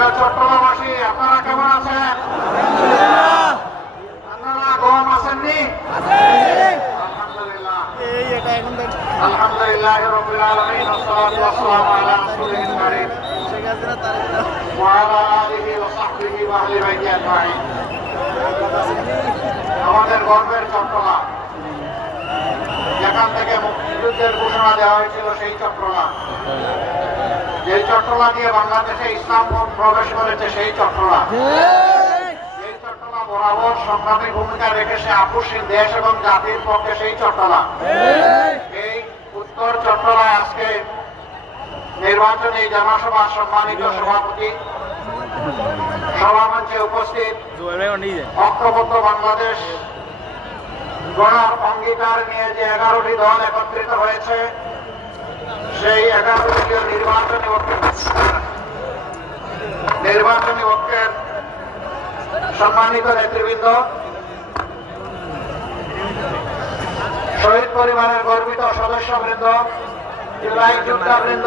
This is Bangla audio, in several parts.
প্রিয় চট্টগ্রামবাসী আপনারা কেমন আছেন? আপনারা গম আসেননি আলহামদুলিল্লাহ। রবিল আলমিন আসসালাম আলা রাসূলিল কারীম। আমাদের গর্বের চট্টলা যেখান থেকে মুক্ত মুক্তিযুদ্ধের ঘোষণা দেওয়া হয়েছিল সেই চট্টগ্রাম যে চট্টগ্রাম দিয়ে বাংলাদেশে ইসলাম প্রবেশ করেছে সেই চট্টগ্রাম সেই চট্টগ্রাম বরাবর সংগ্রামী ভূমিকা রেখেছে আপুসীন দেশ এবং জাতির পক্ষে সেই চট্টগ্রাম এই উত্তর চট্টগ্রাম আজকে নির্বাচনী জনসভা সম্মানিত সভাপতি সভামঞ্চে উপস্থিত ঐক্যবদ্ধ বাংলাদেশ গড়ার অঙ্গীকার নিয়ে যে এগারোটি দল একত্রিত হয়েছে, সেই এগারো দলীয় নির্বাচনী নির্বাচনী ঐক্যের সম্মানিত নেতৃবৃন্দ, শহীদ পরিবারের গর্বিত সদস্যবৃন্দ, জুলাই যোদ্ধাবৃন্দ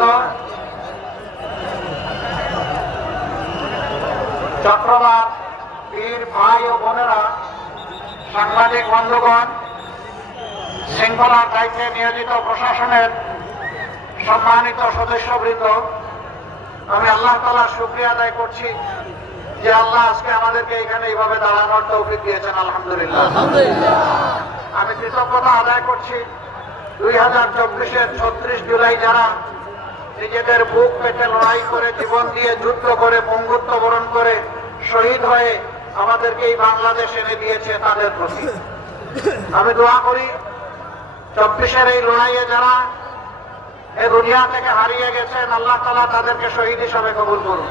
চট্টগ্রাম বীর ভাই ও বোনেরা, সাংবাদিক বন্ধুগণ শৃঙ্খলার দায়িত্বে নিয়োজিত প্রশাসনের সম্মানিত সদস্যবৃন্দ আমি আল্লাহ তালা শুক্রিয়া আদায় করছি যে আল্লাহ আজকে আমাদেরকে এখানে এইভাবে দাঁড়ানোর তৌফিক দিয়েছেন আলহামদুলিল্লাহ। আমি কৃতজ্ঞতা আদায় করছি। দুই হাজার চব্বিশের ছত্রিশ জুলাই যারা নিজেদের বুক পেটে লড়াই করে জীবন দিয়ে যুদ্ধ করে পঙ্গুত্ব বরণ করে শহীদ হয়ে আমাদেরকে এই বাংলাদেশ এনে দিয়েছে তাদের প্রতি। আমি দোয়া করি চব্বিশের এই লড়াইয়ে যারা এ দুনিয়া থেকে হারিয়ে গেছেন আল্লাহ তালা তাদেরকে শহীদ হিসাবে কবুল করুন।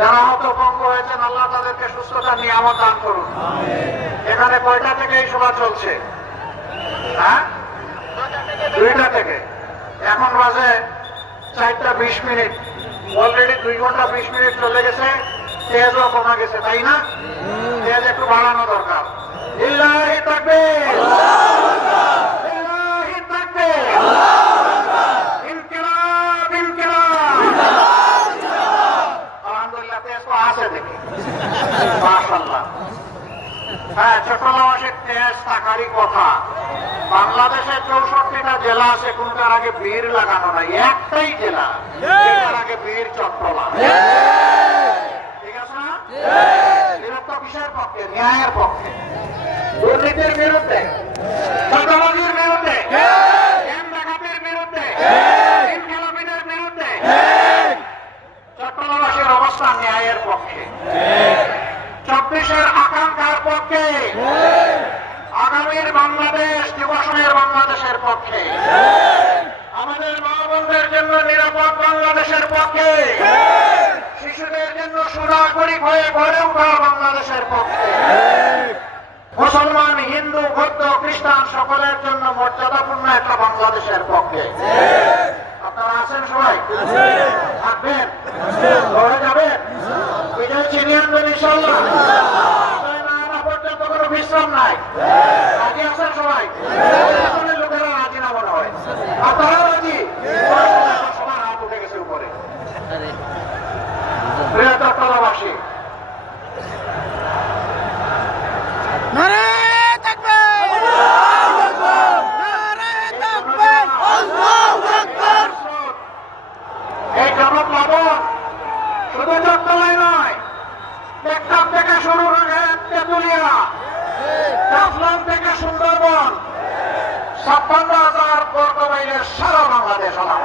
যারা হত পঙ্গ হয়েছেন আল্লাহ তাদেরকে সুস্থতার নিয়ামত দান করুন। এখানে কয়টা থেকে এই সভা চলছে? হ্যাঁ? দুইটা থেকে। এখন বাজে চারটা বিশ মিনিট। অলরেডি দুই ঘণ্টা বিশ মিনিট চলে গেছে। তেজও কমা গেছে তাই না? তেজ একটু বাড়ানো দরকার। থাকারই কথা। বাংলাদেশের চৌষট্টিটা জেলা আছে কোনটার আগে বীর লাগানো নাই? একটাই জেলা। যেটার আগে বীর চট্টলা ঠিক আছে না? বিষয়ের কিসের পক্ষে? ন্যায়ের পক্ষে। দুর্নীতির বিরুদ্ধে জ্ঞান ডাকাতির বিরুদ্ধে ইনকেলাবিদের বিরুদ্ধে চট্টলাবাসীর অবস্থান ন্যায়ের পক্ষে চব্বিশের আকাঙ্ক্ষার পক্ষে আগামীর বাংলাদেশ দিবসের বাংলাদেশের পক্ষে। আমাদের মা বোনদের জন্য নিরাপদ বাংলাদেশের পক্ষে। শিশুদের জন্য সুনাগরিক হয়ে গড়ে ওঠা বাংলাদেশের পক্ষে। মুসলমান, হিন্দু, বৌদ্ধ, খ্রিস্টান সকলের জন্য মর্যাদাপূর্ণ একটা বাংলাদেশের পক্ষে। আপনারা আছেন সবাই? থাকবেন? ঘরে যাবেন? বিজয় আনবেন ইনশাল্লাহ বিশ্রাম নাই। রাজি আছেন সবাই? লোকেরা রাজি না মনে হয়। আপনারা রাজি? সবার হাত উঠে গেছে উপরে। প্রিয় নারে থাকবে নারে থাকবে এই জনপ্লাবন শুধু চট্টলায় নয় টেকটাপ থেকে শুরু করে তেতুলিয়া জাফলং থেকে সুন্দরবন ছাপ্পান্ন হাজার বর্গ মাইলের সারা বাংলাদেশ আলাম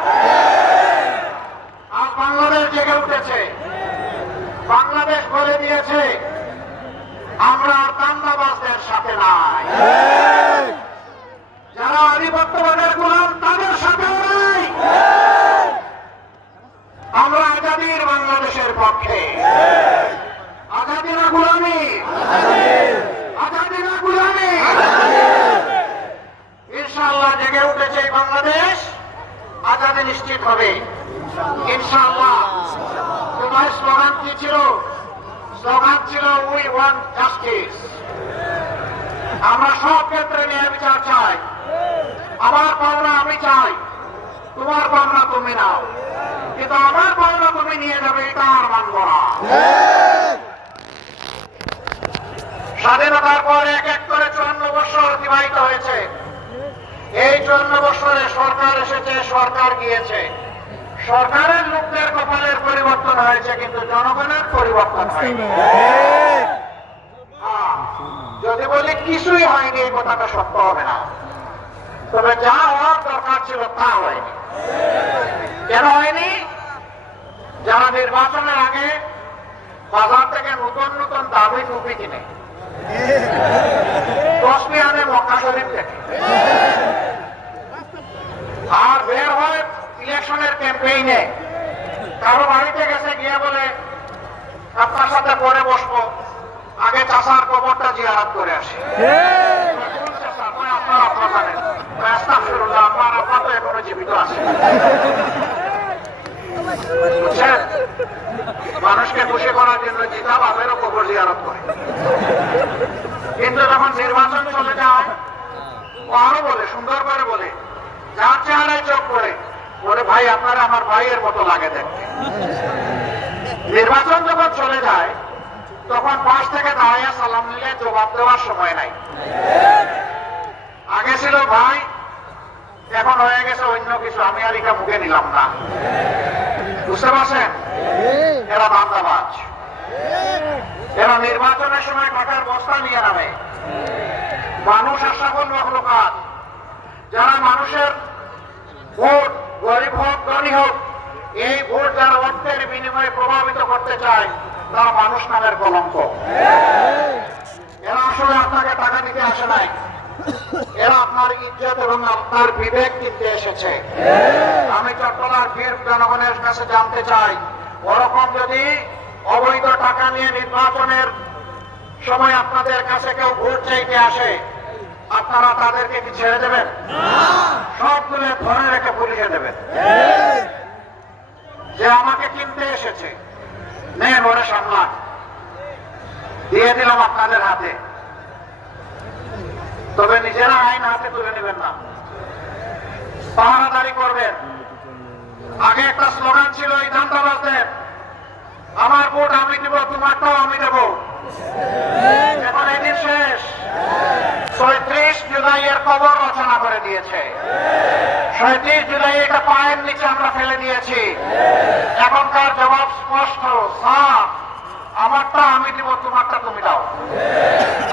আজ বাংলাদেশ জেগে উঠেছে বাংলাদেশ বলে দিয়েছে আমরা আর কান্দাবাসদের সাথে নাই যারা আধিপত্যবাদের গোলাম তাদের সাথেও নাই আমরা আজাদির বাংলাদেশের পক্ষে আজাদি না গুলামি আজাদি না গুলামি উঠেছে এই বাংলাদেশ আজাদি নিশ্চিত হবে। ইনশাআল্লাহ। তোমার স্লোগান কি ছিল? স্লোগান ছিল উই ওয়ান্ট জাস্টিস আমরা সব ক্ষেত্রে ন্যায় বিচার চাই। আমার পাওনা আমি চাই। তোমার পাওনা তুমি নাও। কিন্তু আমার গয়না তুমি নিয়ে যাবে, এটা আর মানব না। স্বাধীনতার পর এক এক করে চুয়ান্ন বছর অতিবাহিত হয়েছে। এই চুয়ান্ন বছরে সরকার এসেছে সরকার গিয়েছে। সরকারের লোকদের কপালের পরিবর্তন হয়েছে কিন্তু জনগণের পরিবর্তন হ্যাঁ, যদি বলি কিছুই হয়নি এই কথাটা সত্য হবে না। তবে যা হওয়ার দরকার ছিল তা হয়নি। কেন হয়নি? যারা নির্বাচনের আগে বাজার থেকে নতুন নতুন দাবি টুপি কিনে তসবি আনে মক্কা শরীফ থেকে আর বের হয় ইলেকশনের ক্যাম্পেইনে কারও বাড়িতে গেছে গিয়ে বলে আপনার সাথে পরে বসবো আগে চাষার কবরটা জিয়ারাত করে আসি আপনার আপনার জানেন আমার আপনার তো এখনও জীবিত আছে মানুষকে খুশি করার জন্য জিতা বাপেরও কবর জিয়ারত করে। কিন্তু যখন নির্বাচন চলে যায় আরও বলে সুন্দর করে বলে, যার চেহারায় চোখ পড়ে, বলে, ভাই, আপনারা আমার ভাইয়ের মতো লাগে দেখতে। নির্বাচন যখন চলে যায়, তখন পাশ থেকে দাঁড়াইয়া সালাম নিলে জবাব দেওয়ার সময় নাই। আগে ছিল, ভাই, এখন হয়ে গেছে অন্য কিছু, আমি আর এটা মুখে নিলাম না। বুঝতে পারছেন? এরা বান্দাবাজ এরা নির্বাচনের সময় টাকার বস্তা নিয়ে নামে। মানুষ আশাফল মহলকাত যারা মানুষের ভোট গরিব হোক, ধনী হোক, এই ভোট যারা অর্থের বিনিময়ে প্রভাবিত করতে চায়, তারা মানুষ নামের কলঙ্ক। এরা আসলে আপনাকে টাকা দিতে আসে নাই। এরা আপনার ইজ্জত এবং আপনার বিবেক কিনতে এসেছে। আমি চট্টলার বীর জনগণের কাছে জানতে চাই, ওরকম যদি অবৈধ টাকা নিয়ে নির্বাচনের সময় আপনাদের কাছে কেউ ভোট চাইতে আসে, আপনারা তাদেরকে কি ছেড়ে দেবেন? সবগুলো ধরে রেখে পুলিশে দেবেন। যে আমাকে কিনতে এসেছে নেন ওরে সামলান। দিয়ে দিলাম আপনাদের হাতে। তবে নিজেরা আইন হাতে তুলে নেবেন না। পাহারাদারি করবেন। আগে একটা স্লোগান ছিল, এই জানতাবাজদের আমার ভোট আমি দেব, তোমারটাও আমি দেব। এখন শেষ। ছয়ত্রিশ জুলাইয়ের কবর রচনা করে দিয়েছে। ছয়ত্রিশ জুলাই এটা পায়ের নিচে আমরা ফেলে দিয়েছি। এখনকার জবাব স্পষ্ট সাফ আমারটা আমি দিব, তোমারটা তুমি দাও।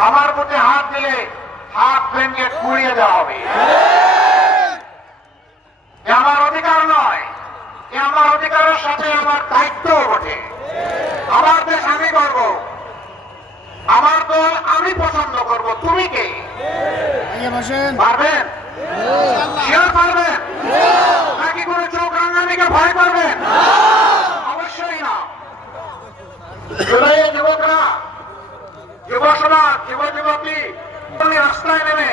আমার বুকে হাত দিলে ভেঙে কুড়িয়ে দেওয়া হবে। আমার অধিকার নয় এ আমার অধিকারের সাথে আমার দায়িত্বও বটে। আমার দেশ আমি করব আমার দল আমি পছন্দ করব। তুমি কে? পারবেন? পারবেন? নাকি কোনো চোখ রাঙানিকে ভয় করবেন? অবশ্যই না। যুবকরা যুব সমাজ যুব যুবতী রাস্তায় নেমে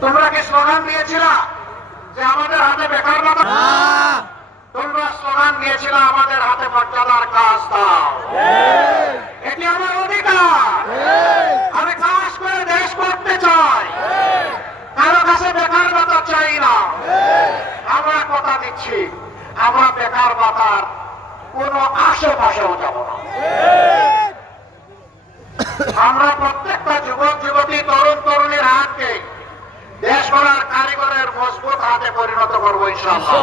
তোমরা কি স্লোগান দিয়েছিলা যে আমাদের হাতে বেকার ভাতা তোমরা স্লোগান দিয়েছিল আমাদের হাতে মর্যাদার কাজ দাও। এটি আমার অধিকার। আমি কাজ করে দেশ করতে চাই। কারও কাছে বেকার ভাতা চাই না। আমরা কথা দিচ্ছি আমরা বেকার ভাতার কোন আশেপাশেও যাব না। আমরা যুবক যুবতী তরুণ তরুণীর হাতকে দেশ গড়ার কারিগরের মজবুত হাতে পরিণত করব ইনশাল্লাহ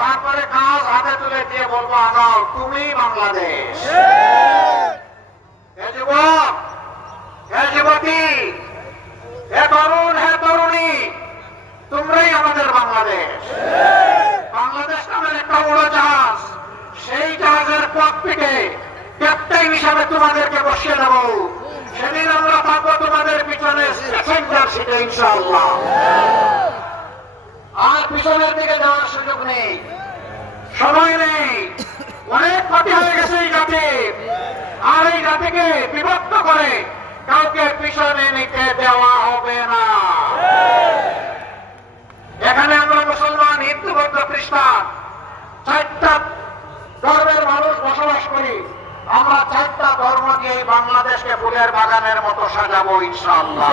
তারপরে কাজ হাতে তুলে দিয়ে বলব আগাও তুমি বাংলাদেশ। হে যুবক হে যুবতী হে তরুণ হে তরুণী তোমরাই আমাদের বাংলাদেশ। বাংলাদেশ নামের একটা উড়োজাহাজ সেই জাহাজের ককপিটে ক্যাপ্টেন হিসাবে তোমাদেরকে বসিয়ে দেবো সেদিন আমরা থাকব তোমাদের পিছনে সিটে ইনশাআল্লাহ। আর পিছনের দিকে যাওয়ার সুযোগ নেই। সময় নেই। অনেক ক্ষতি হয়ে গেছে এই জাতির আর এই জাতিকে বিভক্ত করে কাউকে পিছনে নিতে দেওয়া হবে না। এখানে আমরা মুসলমান, হিন্দু, বৌদ্ধ, খ্রিস্টান, চারটা ধর্মের মানুষ বসবাস করি। আমরা চারটা ধর্ম এই বাংলাদেশকে ফুলের বাগানের মতো সাজাবো, ইনশাআল্লাহ।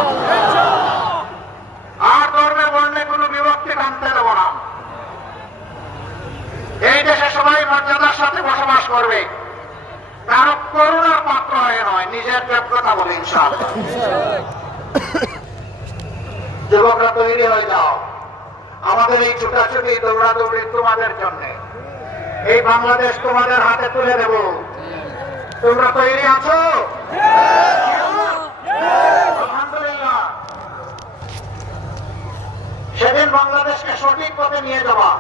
আর ধর্মে বর্ণে কোনো বিভক্তি টানতে দেবো না। এই দেশে সবাই মর্যাদার সাথে বসবাস করবে। কারও করুণার পাত্র হয়ে নয়, নিজের যোগ্যতা বলে, ইনশাআল্লাহ। যুবকরা তৈরি হয়ে যাও। আমাদের এই ছোটাছুটি, দৌড়াদৌড়ি তোমাদের জন্য। এই বাংলাদেশ তোমাদের হাতে তুলে দেব। তোমরা তৈরি আছো? সেদিন বাংলাদেশকে সঠিক পথে নিয়ে যাওয়া।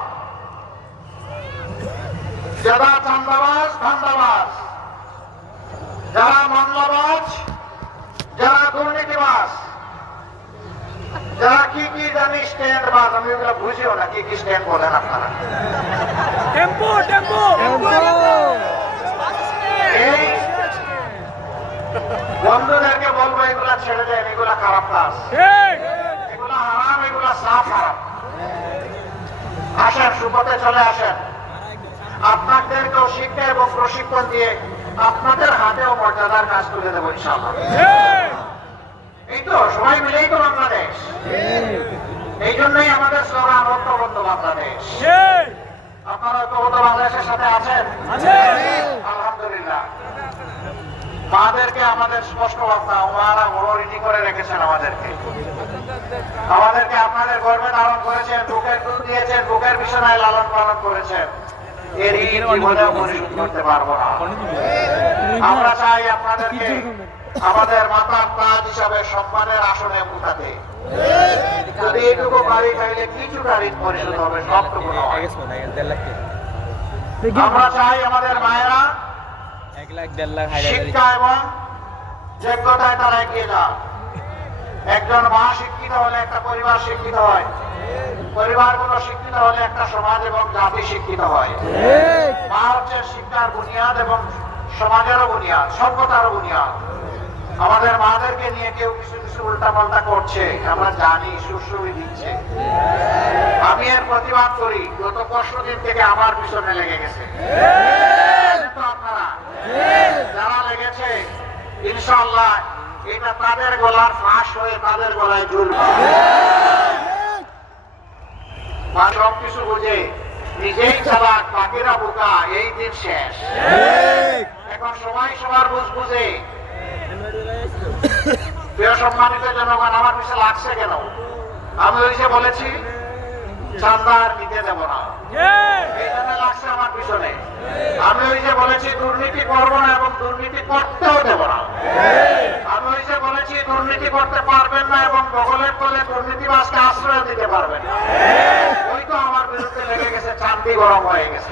যারা চান্দাবাজ ধান্দাবাজ। যারা মামলাবাজ যারা দুর্নীতিবাজ। যারা কি কি জানি স্ট্যান্ড বাজ আমি ওগুলো বুঝিও না কি কি স্ট্যান্ড বলেন আপনারা। Tempo tempo. এই বন্ধুদেরকে বলব এগুলা ছেড়ে দেন এগুলা খারাপ কাজ। এগুলা হারাম এগুলা সাফ হারাম। আসেন সুপথে চলে আসেন। আপনাদেরকেও শিক্ষা এবং প্রশিক্ষণ দিয়ে আপনাদের হাতেও মর্যাদার কাজ তুলে দেবো ইনশাল্লাহ এই তো সবাই মিলেই তো বাংলাদেশ। এই জন্যই আমাদের স্লোগান ঐক্যবদ্ধ বাংলাদেশ। আপনারা ঐক্যবদ্ধ বাংলাদেশের সাথে আছেন। আলহামদুলিল্লাহ। মাদেরকে আমাদের স্পষ্ট বার্তা ওনারা করে রেখেছেন আমাদেরকে আমাদেরকে আপনাদের গর্বে ধারণ করেছেন বুকের দুধ দিয়েছেন বুকের বিছানায় লালন পালন করেছেন এর জীবনেও পরিশোধ করতে পারব না আমরা চাই আপনাদেরকে আমাদের মাতার তাজ হিসাবে সম্মানের আসনে উঠাতে যদি এইটুকু বাড়ি চাইলে কিছুটা ঋণ পরিশোধ হবে সবটুকু নয় আমরা চাই আমাদের মায়েরা এক লাখ দেড় লাখ শিক্ষা এবং যোগ্যতায় তারা এগিয়ে যান। একজন মা শিক্ষিত হলে একটা পরিবার শিক্ষিত হয়। পরিবারগুলো শিক্ষিত হলে একটা সমাজ এবং জাতি শিক্ষিত হয়। মা হচ্ছে শিক্ষার বুনিয়াদ এবং সমাজেরও বুনিয়াদ সভ্যতারও বুনিয়াদ। আমাদের মাদেরকে নিয়ে কেউ কিছু কিছু উল্টা পাল্টা করছে। আমরা জানি সুশ্রুই দিচ্ছে। আমি এর প্রতিবাদ করি গত পরশু দিন থেকে আমার পিছনে লেগে গেছে। আপনারা? যারা লেগেছে ইনশাল্লাহ এটা তাদের গলার ফাঁস হয়ে তাদের গলায় ঝুলবে। মা সব কিছু বুঝে নিজেই চালাক বাকিরা বোকা এই দিন শেষ। এখন সবাই সবার বুঝ বুঝে প্রিয় সম্মানিত জনগণ আমার পিছনে লাগছে কেন? আমি ওই যে বলেছি আর দিতে দেব না। এই জন্য লাগছে আমার পিছনে। আমি ওই যে বলেছি দুর্নীতি করব না এবং দুর্নীতি করতেও দেব না। আমি ওই যে বলেছি দুর্নীতি করতে পারবেন না এবং বগলের তলে দুর্নীতিবাজকে আশ্রয় দিতে পারবেন না। ওই তো আমার বিরুদ্ধে লেগে গেছে চান্দি গরম হয়ে গেছে।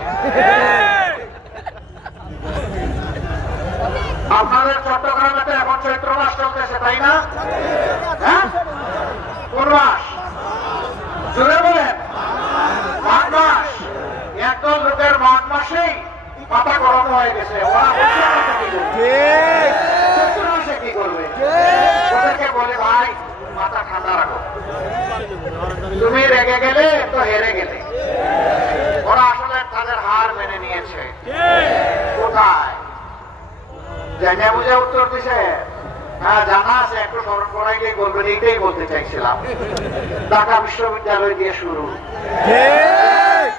আপনাদের চট্টগ্রামে তো এখন চৈত্র মাস চলতেছে তাই না? হ্যাঁ? কোন মাস জুড়ে বলেন। মাঘ মাস একদল লোকের মাঘ মাসেই মাথা গরম হয়ে গেছে। ওরা কি করবে? চৈত্র মাসে কি করবে? ওদেরকে বলে ভাই মাথা ঠান্ডা রাখো। তুমি রেগে গেলে তো হেরে গেলে। ওরা আসলে তাদের হার মেনে নিয়েছে। জানিয়া বুঝে উত্তর দিছে। হ্যাঁ জানা আছে একটু স্মরণ করাইলে বলবেন এইটাই বলতে চাইছিলাম। ঢাকা বিশ্ববিদ্যালয় দিয়ে শুরু।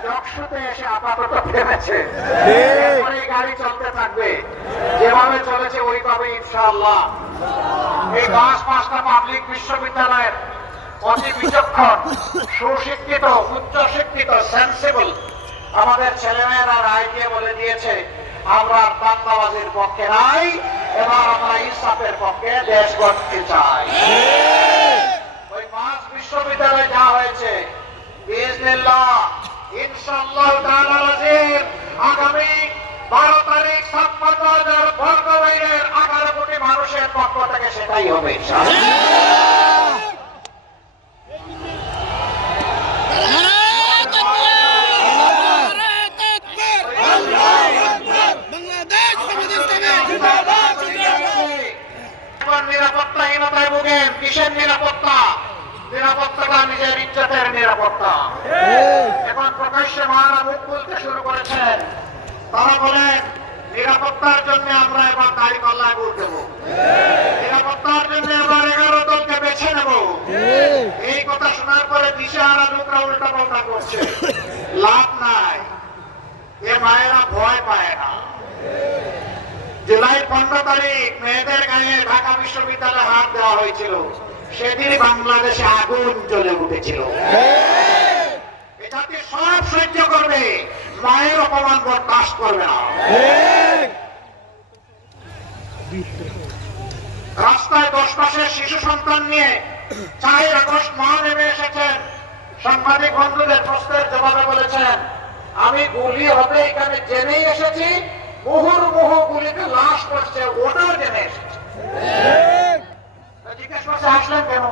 চকশুতে এসে আপাতত থেমেছে। এই গাড়ি চলতে থাকবে। যেভাবে চলেছে ওইভাবে ইনশাআল্লাহ। এই পাঁচ পাঁচটা পাবলিক বিশ্ববিদ্যালয়ের অতি বিচক্ষণ সুশিক্ষিত উচ্চ শিক্ষিত সেন্সিবল আমাদের ছেলেমেয়েরা রায় দিয়ে বলে দিয়েছে আমরা দান্দাবাজির পক্ষে নাই, এবার আমরা ইনসাফের পক্ষে দেশ গড়তে চাই। ওই পাঁচ বিশ্ববিদ্যালয়ে যা হয়েছে ইনশাআল্লাহ আগামী বারো তারিখ, ছাপ্পান্ন হাজার বর্গ মাইলের আঠারো কোটি মানুষের পক্ষ থেকে সেটাই হবে ইনশাআল্লাহ বাংলাদেশ বাংলাদেশ এখন নিরাপত্তাহীনতায় ভুগেন কিসের নিরাপত্তা? নিরাপত্তাটা নিজের ইজ্জতের নিরাপত্তা। এখন প্রকাশ্যে মহারা মুখ খুলতে শুরু করেছেন। তারা বলেন নিরাপত্তার জন্য আমরা এবার দাড়ি পাল্লায় ভোট দেবো। নিরাপত্তার জন্য এবার এগারো দলকে বেছে নেব। এই কথা শোনার পরে দিশেহারা লোকরা উল্টা পাল্টা করছে। লাভ নাই। এ মায়েরা ভয় পায় না। জুলাই পনেরো তারিখ মেয়েদের গায়ে ঢাকা বিশ্ববিদ্যালয়ে হাত দেওয়া হয়েছিল। সেদিন বাংলাদেশে আগুন জ্বলে উঠেছিল। এ সব সহ্য করবে। মায়ের অপমান বরদাস্ত করবে না। রাস্তায় দশ মাসের শিশু সন্তান নিয়ে চার আগস্ট মা নেমে এসেছেন। সাংবাদিক বন্ধুদের প্রশ্নের জবাবে বলেছেন আমি গুলি হবে এখানে জেনেই এসেছি। মুহুর মুহু গুলিতে লাশ পড়ছে ওটাও জেনে এসেছি তা জিজ্ঞেস করছে আসলেন কেন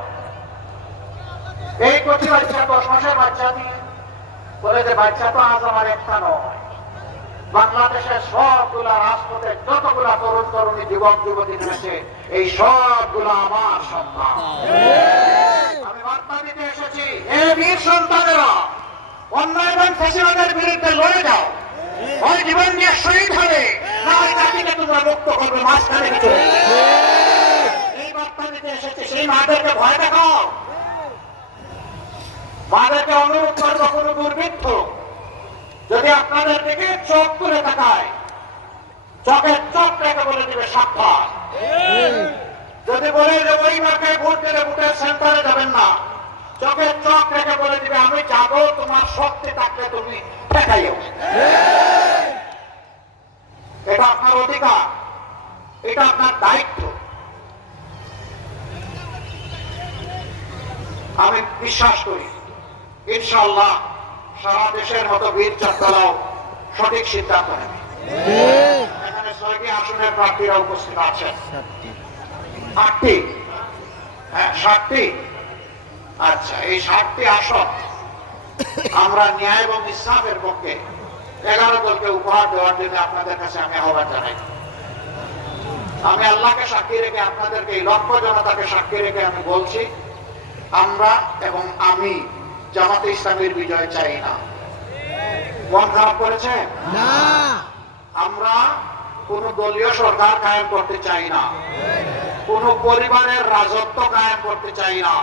এই কচি বাচ্চা দশ মাসের বাচ্চা নিয়ে বলে যে বাচ্চা তো আজ আমার একটা নয় বাংলাদেশের সবগুলা রাজপথে যতগুলা তরুণ তরুণী যুবক যুবতী রয়েছে এই সবগুলো আমার সন্তান আমি বার্তা দিতে এসেছি হে বীর সন্তানেরা অন্যায় এবং ফেসিবাদের বিরুদ্ধে লড়ে যাও ওই জীবন দিয়ে শহীদ হবে না ওই জাতিকে তোমরা মুক্ত করবে মাঝখানে কিছু এই বার্তা দিতে এসেছি, সেই মাদেরকে ভয় দেখাও। মাদেরকে অনুরোধ করব কোনো দুর্বৃত্ত যদি আপনাদের দিকে চোখ তুলে তাকায়, চোখের চোখ রেখে বলে দিবে সাক্ষাৎ যদি বলে যে ওই মার্কে ভোট দিলে ভোটের সেন্টারে যাবেন না, চোখের চোখ রেখে বলে দিবে, আমি যাব, তোমার শক্তি থাকলে তুমি দেখাইও। এটা আপনার অধিকার, এটা আপনার দায়িত্ব। আমি বিশ্বাস করি ইনশাল্লাহ সারা দেশের মতো বীর চট্টলাও সঠিক সিদ্ধান্ত নেবে। এখানে ছয়টি আসনের প্রার্থীরা উপস্থিত আছেন। আটটি। হ্যাঁ ষাটটি আচ্ছা এই ষাটটি আসন আমরা ন্যায় এবং ইসলামের পক্ষে এগারো দলকে উপহার দেওয়ার জন্য আপনাদের কাছে আমি আহ্বান জানাই। আমি আল্লাহকে সাক্ষী রেখে আপনাদেরকে এই লক্ষ জনতাকে সাক্ষী রেখে আমি বলছি, আমরা এবং আমি জামাতে ইসলামের বিজয় চাই না। মন খারাপ করেছে? না। আমরা কোন দলীয় সরকার কায়েম করতে চাই না। কোন পরিবারের রাজত্ব কায়েম করতে চাই না।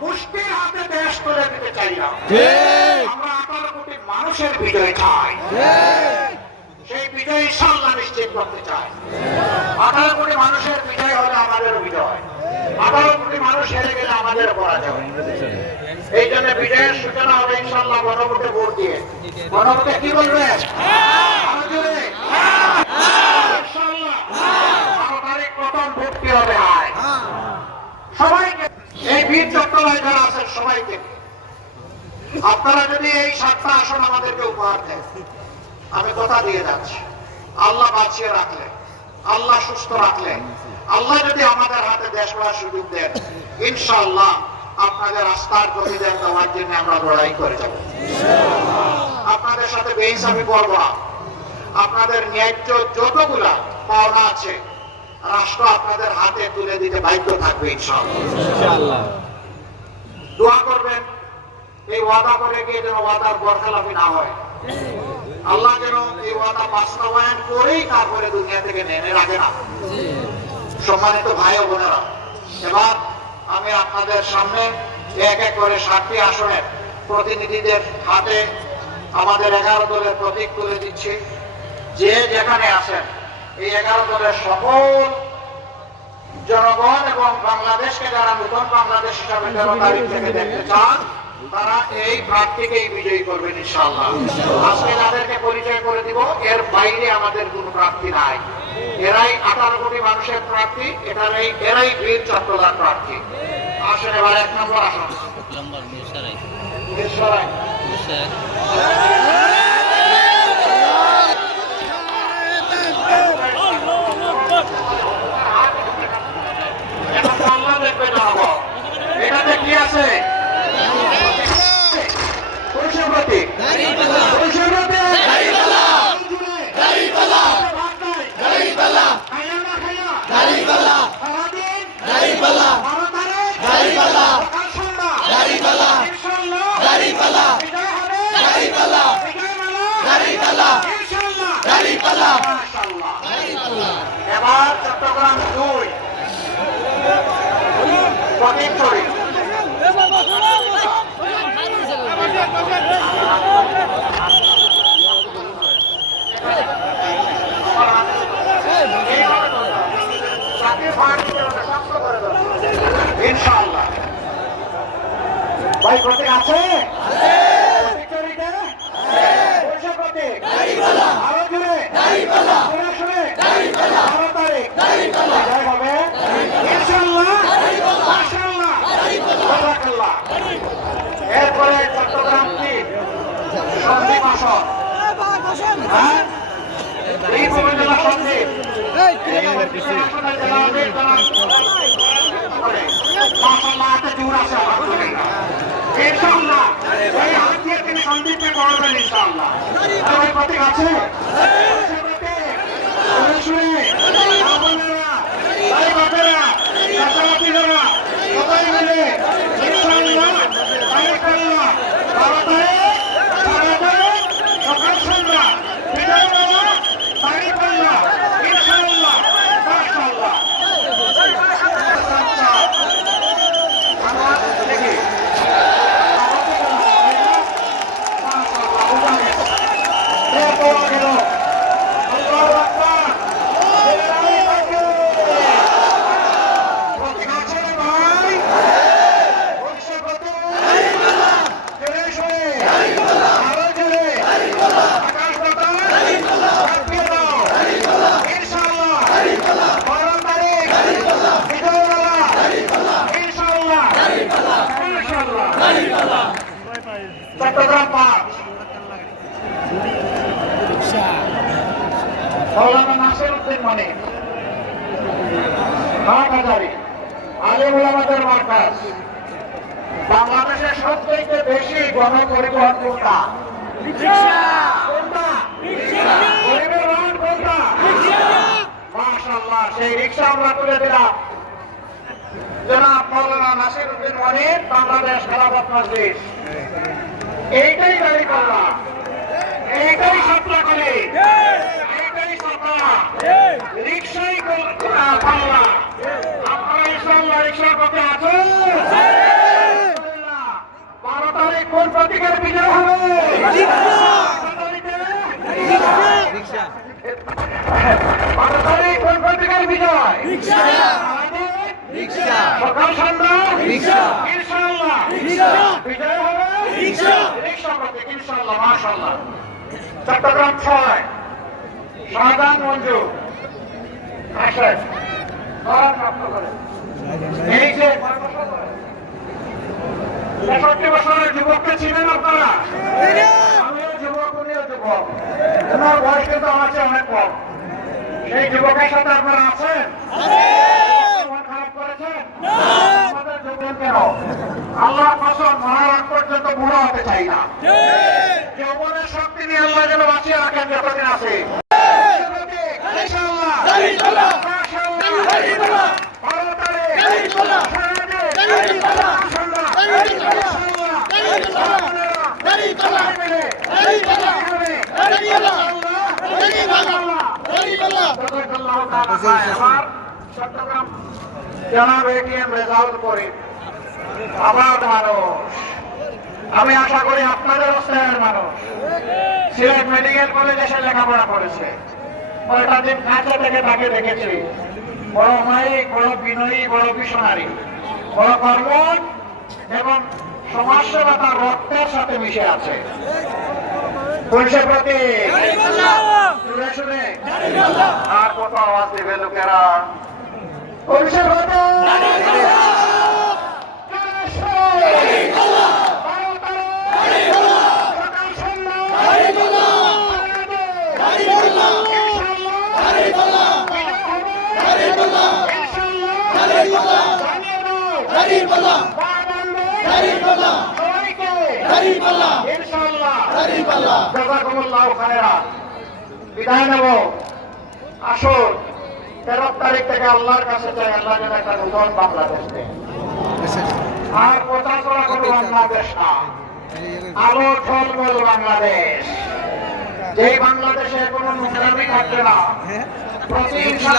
মুষ্টির হাতে দেশ তুলে দিতে চাই না। আমরা আঠারো কোটি মানুষের বিজয় চাই। সেই বিজয় ইনশাল্লাহ নিশ্চিত করতে চাই। আঠারো কোটি মানুষের বিজয় হলে আমাদের বিজয়। আঠারো কোটি মানুষ হেরে গেলে আমাদের পরাজয়। এই জন্য বিজয়ের সূচনা হবে ইনশাল্লাহ ভোট দিয়ে কি। ইনশাল্লাহ। আপনারা যদি এই সাতটা আসন আমাদেরকে উপহার দেন, আমি কথা দিয়ে যাচ্ছি আল্লাহ বাঁচিয়ে রাখলে, আল্লাহ সুস্থ রাখলে, আল্লাহ যদি আমাদের হাতে দেশ করার সুযোগ দেন, ইনশাআল্লাহ আপনাদের রাস্তার প্রতিদান দেওয়ার জন্য আমরা লড়াই করে যাব। আপনাদের সাথে বেইনসাফি করব। আপনাদের ন্যায্য যতগুলা পাওনা আছে রাষ্ট্র আপনাদের হাতে তুলে দিতে বাধ্য থাকবে ইনশাআল্লাহ। দোয়া করবেন এই ওয়াদা করে গিয়ে যেন ওয়াদার বরখালাপি না হয়। আল্লাহ যেন এই ওয়াদা বাস্তবায়ন করেই তারপরে দুনিয়া থেকে নেমে রাখে না। সম্মানিত ভাই ও বোনেরা এবার আমি আপনাদের সামনে এক এক করে সাতটি আসনের প্রতিনিধিদের হাতে আমাদের এগারো দলের প্রতীক তুলে দিচ্ছি। যে যেখানে আছেন, এই এগারো দলের সকল জনগণ এবং বাংলাদেশকে যারা নতুন বাংলাদেশ হিসাবে দেখতে চান, তারা এই প্রার্থীকেই বিজয়ী করবেন ইনশাআল্লাহ। আজকে যাদেরকে পরিচয় করে দিব, এর বাইরে আমাদের কোন প্রার্থী নাই। এরাই আঠারো কোটি মানুষের প্রার্থী এখানেই এরাই বীর চট্টলার প্রার্থী। আসেন এবার এক নম্বর আসন। এটা এটাতে কি আছে পুরুষের প্রতীক পুরুষের প্রতীক দাড়িপাল্লা দাড়িপাল্লা খাইয়া না খাইয়া দাড়িপাল্লা সারাদিন দাড়িপাল্লা বারো তারিখ দাড়িপাল্লা সকাল সন্ধ্যা দাড়িপাল্লা ইনশাআল্লাহ দাড়িপাল্লা বিজয় হবে দাড়িপাল্লা বিজয় মালা দাড়িপাল্লা ইনশাআল্লাহ দাড়িপাল্লা মাশাআল্লাহ দাড়িপাল্লা এবার চট্টগ্রাম দুই প্রতীক চড়ি ফাটিয়ে ওটা শক্ত করে দেবো ইনশাআল্লাহ ভাই প্রতীক আছে প্রতীক তৈরিতে? পয়সা প্রতীক? আরও জোরে? জোরে শুনে? বারো তারিখ? বিজয় হবে? ইনশাআল্লাহ? মাশাআল্লাহ? বারাকাল্লাহ। এরপরে চট্টগ্রাম সন্দীপ আসন। হ্যাঁ? এই উপজেলা সন্দীপ। জেলা আমির মাশাআল্লাহ হাতে জোর আছে আলহামদুলিল্লাহ ইনশাআল্লাহ। এই তিনি সন্দীপকে করবেন ইনশাআল্লাহ। ওই প্রতীক আছে? শুনে আপনারা ভাই বাপেরা চাচারা সবাই মিলে ইনশাআল্লাহ আইকাল্লাহ ভারতে সারাতে সকাল সন্ধ্যা বিজয় বাবা বাড়ি পাল্লা ইনশাআল্লাহ মাশাআল্লাহ চট্টগ্রাম পাঁচ মৌলানা নাসির উদ্দিন মানে। হাট হাজারি আলিমুল মার্কাজ। বাংলাদেশের সবথেকে বেশি গণপরিবহন কোনটা? মাশাআল্লাহ, সেই রিক্সা আমরা তুলে দিলাম। জনাব মৌলানা নাসির উদ্দিন মনির বাংলাদেশ খেলাফত মজলিস। এইটাই গাড়ি করলাম। এইটাই সাতটা করে সাতটা রিক্সাই পাল্লা আপনারা ইনশাল্লাহ রিক্সার পথে আছেন? বারো তারিখ কোন প্রতীকের বিজয় হবে? বারো তারিখে? বারো তারিখ কোন প্রতীকের বিজয়? সকাল সন্ধ্যা? ইনশাল্লাহ বিজয় হবে? ইনশাল্লাহ মাশাল্লাহ চট্টগ্রাম ছয়। শাহজাহান মঞ্জু আসেন। প্রাপ্ত করেন এই যে ছেষট্টি বছরের যুবককে চিনেন আপনারা? আমিও যুবক উনিও যুবক। ওনার বয়স কিন্তু আমার অনেক কম। সেই যুবকের সাথে আপনারা আছেন? আল্লাহ মরার আগ পর্যন্ত বুড়ো হতে চাই না। যৌবনের শক্তি নিয়ে আল্লাহ যেন বাঁচিয়ে রাখেন আছে। আমার আমি আশা করি আপনাদের স্নেহের মানুষ। সিলেট মেডিকেল কলেজে এসে লেখাপড়া করেছে। কয়েকটা দিন থেকে তাকে দেখেছি। বড় মাই বড় বিনয়ী, বড় মিশনারি বড় কর্মঠ এবং সমাজসেবা তার রক্তের সাথে মিশে আছে। আর কোথাও আওয়াজ লোকেরা? প্রতি বিদায় নেব। আসুন তেরো তারিখ থেকে আল্লাহর কাছে চাই আল্লাহ যেন একটা নতুন বাংলাদেশ দেয়। আর প্রচারণা করব বাংলাদেশ না। আলো ঝলমল বাংলাদেশ। যেই বাংলাদেশে কোনো নোংরামি থাকবে না প্রতিহিংসা